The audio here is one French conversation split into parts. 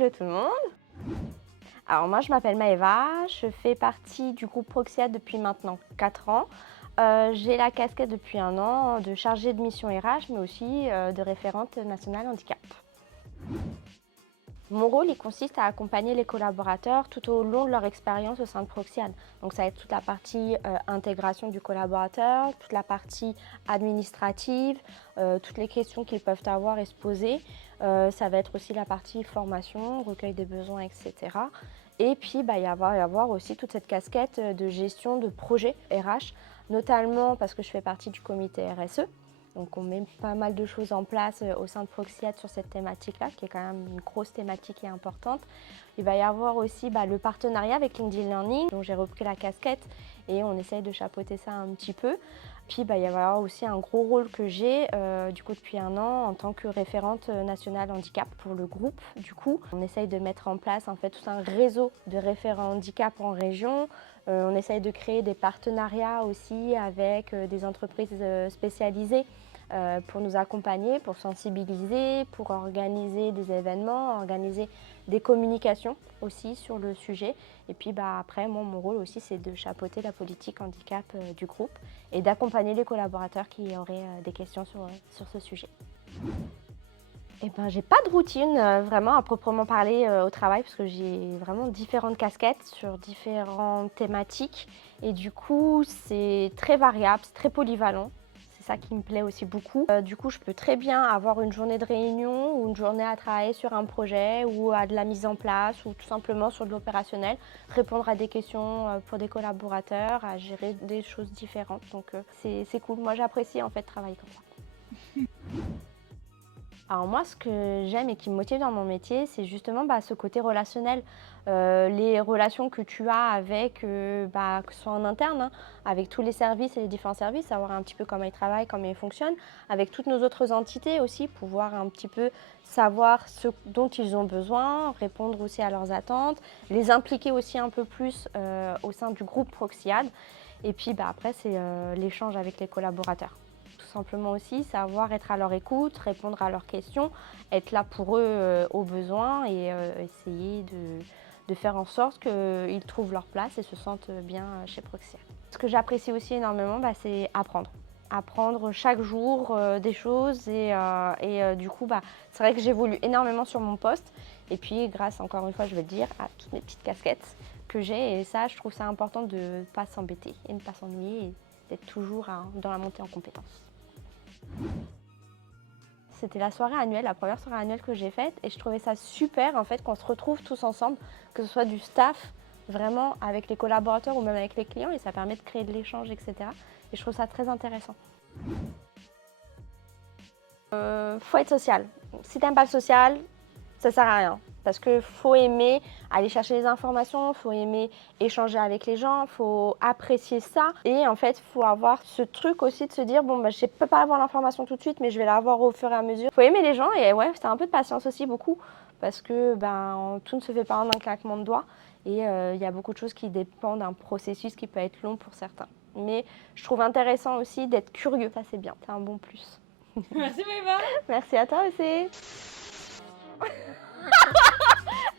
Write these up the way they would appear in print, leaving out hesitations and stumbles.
Hello tout le monde. Alors moi je m'appelle Maëva, je fais partie du groupe Proxiade depuis maintenant 4 ans. J'ai la casquette depuis 1 an de chargée de mission RH mais aussi de référente nationale handicap. Mon rôle, il consiste à accompagner les collaborateurs tout au long de leur expérience au sein de Proxiade. Donc ça va être toute la partie intégration du collaborateur, toute la partie administrative, toutes les questions qu'ils peuvent avoir et se poser. Ça va être aussi la partie formation, recueil des besoins, etc. Et puis, il va y avoir aussi toute cette casquette de gestion de projet RH, notamment parce que je fais partie du comité RSE. Donc on met pas mal de choses en place au sein de Proxiade sur cette thématique-là, qui est quand même une grosse thématique et importante. Il va y avoir aussi le partenariat avec LinkedIn Learning, dont j'ai repris la casquette et on essaye de chapeauter ça un petit peu. Puis il va y avoir aussi un gros rôle que j'ai du coup depuis 1 an en tant que référente nationale handicap pour le groupe. Du coup, on essaye de mettre en place en fait tout un réseau de référents handicap en région. On essaye de créer des partenariats aussi avec des entreprises spécialisées pour nous accompagner, pour sensibiliser, pour organiser des événements, organiser des communications aussi sur le sujet. Et puis après, moi, mon rôle aussi, c'est de chapeauter la politique handicap du groupe et d'accompagner les collaborateurs qui auraient des questions sur ce sujet. J'ai pas de routine vraiment à proprement parler au travail parce que j'ai vraiment différentes casquettes sur différentes thématiques et du coup c'est très variable, c'est très polyvalent. C'est ça qui me plaît aussi beaucoup. Du coup je peux très bien avoir une journée de réunion ou une journée à travailler sur un projet ou à de la mise en place ou tout simplement sur de l'opérationnel, répondre à des questions pour des collaborateurs, à gérer des choses différentes. Donc c'est cool, moi j'apprécie en fait travailler comme ça. Alors moi, ce que j'aime et qui me motive dans mon métier, c'est justement ce côté relationnel. Les relations que tu as avec, que ce soit en interne, avec tous les services et les différents services, savoir un petit peu comment ils travaillent, comment ils fonctionnent, avec toutes nos autres entités aussi, pouvoir un petit peu savoir ce dont ils ont besoin, répondre aussi à leurs attentes, les impliquer aussi un peu plus au sein du groupe Proxiade. Et puis après, c'est l'échange avec les collaborateurs. Tout simplement aussi, savoir être à leur écoute, répondre à leurs questions, être là pour eux aux besoins et essayer de faire en sorte qu'ils trouvent leur place et se sentent bien chez Proxiade. Ce que j'apprécie aussi énormément, c'est apprendre. Apprendre chaque jour des choses et du coup, c'est vrai que j'évolue énormément sur mon poste et puis grâce, encore une fois, je vais le dire, à toutes mes petites casquettes que j'ai et ça, je trouve ça important de ne pas s'embêter et ne pas s'ennuyer et d'être toujours dans la montée en compétences. C'était la soirée annuelle, la première soirée annuelle que j'ai faite et je trouvais ça super en fait qu'on se retrouve tous ensemble, que ce soit du staff vraiment avec les collaborateurs ou même avec les clients et ça permet de créer de l'échange, etc. Et je trouve ça très intéressant. Faut être social. Si t'aimes pas le social, ça sert à rien. Parce qu'il faut aimer aller chercher les informations, il faut aimer échanger avec les gens, il faut apprécier ça. Et en fait, il faut avoir ce truc aussi de se dire, bon, je ne peux pas avoir l'information tout de suite, mais je vais l'avoir au fur et à mesure. Il faut aimer les gens et ouais, c'est un peu de patience aussi, beaucoup. Parce que tout ne se fait pas en un claquement de doigts. Et il y a beaucoup de choses qui dépendent d'un processus qui peut être long pour certains. Mais je trouve intéressant aussi d'être curieux. Ça, c'est bien, c'est un bon plus. Merci Maëva. Merci à toi aussi.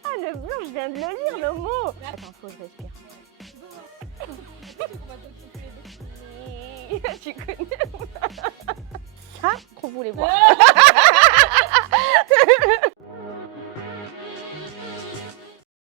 Ah, le blanc, je viens de le lire, le mot. Attends, faut que je respire. Tu connais ça qu'on voulait voir.